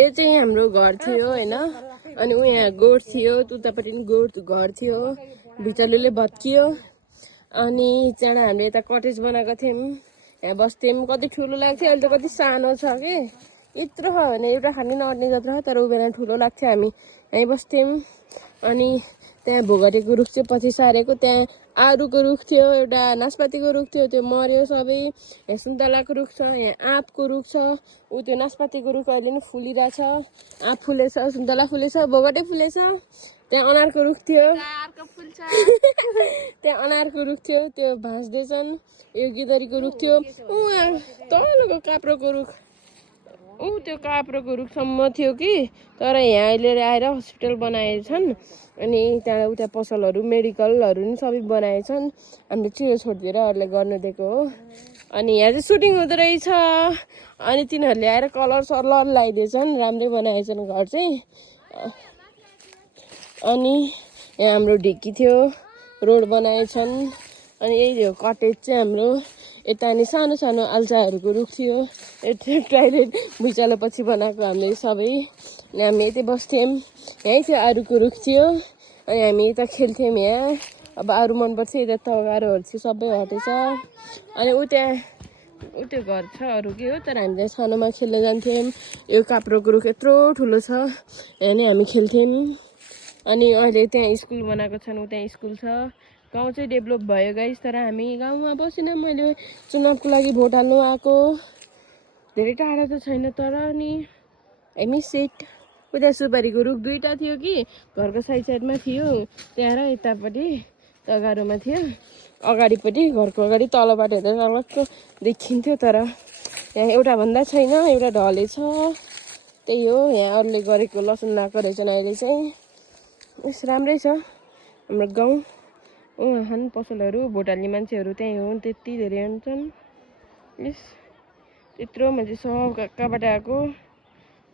यो चाहिँ हाम्रो घर थियो होइन अनि ऊ यहाँ गोठ थियो उतापट्टि पनि गोठ घर थियो भित्रले भत्कियो अनि त्यहाँबाट हामीले यता कटेज बनाएको थियौँ यहाँ बस्थ्यौँ कति ठुलो लाग्थ्यो अहिले त कति सानो छ कि यत्रो छ भने एउटा खाने नअट्ने जत्रो तर ऊ बेला ठुलो लाग्थ्यो हामी यहीँ बस्थ्यौँ अनि त्यहाँ भोगटेको रुख चाहिँ पछि सारेको त्यहाँ आरुको रुख थियो एउटा नास्पातीको रुख थियो त्यो मर्यो सबै यहाँ सुन्तलाको रुख छ यहाँ आँपको रुख छ ऊ त्यो नास्पातीको रुख अहिले पनि फुलिरहेछ आँप फुलेछ सुन्तला फुलेछ भोगटे फुलेछ त्यहाँ अनारको रुख थियो त्यहाँ अनारको रुख थियो त्यो भाँच्दैछन् यो गिदरीको रुख थियो ऊ तलको काप्रोको रुख त्यो काप्रोको रुखसम्म थियो कि तर यहाँ अहिले आएर हस्पिटल बनाएछन् अनि त्यहाँबाट उता पसलहरू मेडिकलहरू पनि सबै बनाएछन् हामीले चाहिँ यो छोडिदिएर अरूलाई गर्नु दिएको हो अनि यहाँ चाहिँ सुटिङ हुँदो रहेछ अनि तिनीहरूले आएर कलर सलर लगाइदिएछन् राम्रै बनाएछन् घर चाहिँ अनि यहाँ हाम्रो ढिक्की थियो रोड बनाएछन् अनि यही हो कटेज चाहिँ हाम्रो यता अनि सानो सानो आल्चाहरूको रुख थियो टोइलेट भुइँचालो पछि बनाएको हामीले सबै अनि हामी यतै बस्थ्यौँ यहीँ थियो आरुको रुख थियो अनि हामी यता खेल्थ्यौँ यहाँ अब अरू मनपर्छ यता तगारोहरू थियो सबै हटेछ अनि ऊ त्यो घर छ अरू के हो तर हामी त्यहाँ सानोमा खेल्न जान्थ्यौँ यो काप्रोको रुख यत्रो ठुलो छ यहाँ नि हामी खेल्थ्यौँ अनि अहिले त्यहाँ स्कुल बनाएको छन् ऊ त्यहाँ स्कुल छ गाउँ चाहिँ डेभलप भयो गाइस तर हामी गाउँमा बसिनँ मैले चुनावको लागि भोट हाल्नु आएको धेरै टाढा त छैन तर नि हामी सेट उता सुपारीको रुख दुईवटा थियो कि घरको साइड साइडमा थियो त्यहाँ र यतापट्टि तगारोमा थियो अगाडिपट्टि घरको अगाडि तलबाट हेर्दा अलग्गै देखिन्थ्यो तर यहाँ एउटा भन्दा छैन एउटा ढलेछ त्यही हो यहाँ अरूले गरेको लसुन लगाएको रहेछन् अहिले चाहिँ यस राम्रै छ हाम्रो गाउँ खान पसलहरू भोट हाल्ने मान्छेहरू त्यहीँ हो त्यति धेरै हुन्छन् यस त्यत्रो मान्छे सब कहाँबाट आएको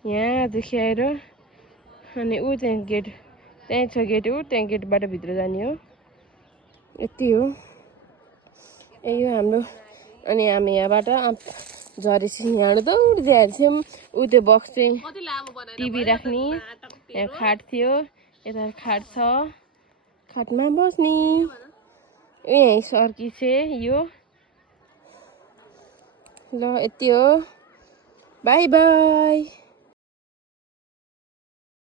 यहाँदेखि आएर अनि ऊ त्यहाँ गेट त्यहीँ छ गेट हो त्यहाँ गेटबाट भित्र जाने हो यति हो यही हो हाम्रो अनि हामी यहाँबाट झरेपछि यहाँबाट दौडिँदै हाल्थ्यौँ ऊ त्यो बक्स चाहिँ टिभी राख्ने यहाँ खाट थियो यता खाट छ खाटमा बस्ने यहीँ सर्की चाहिँ यो ल यति हो बाई बाई।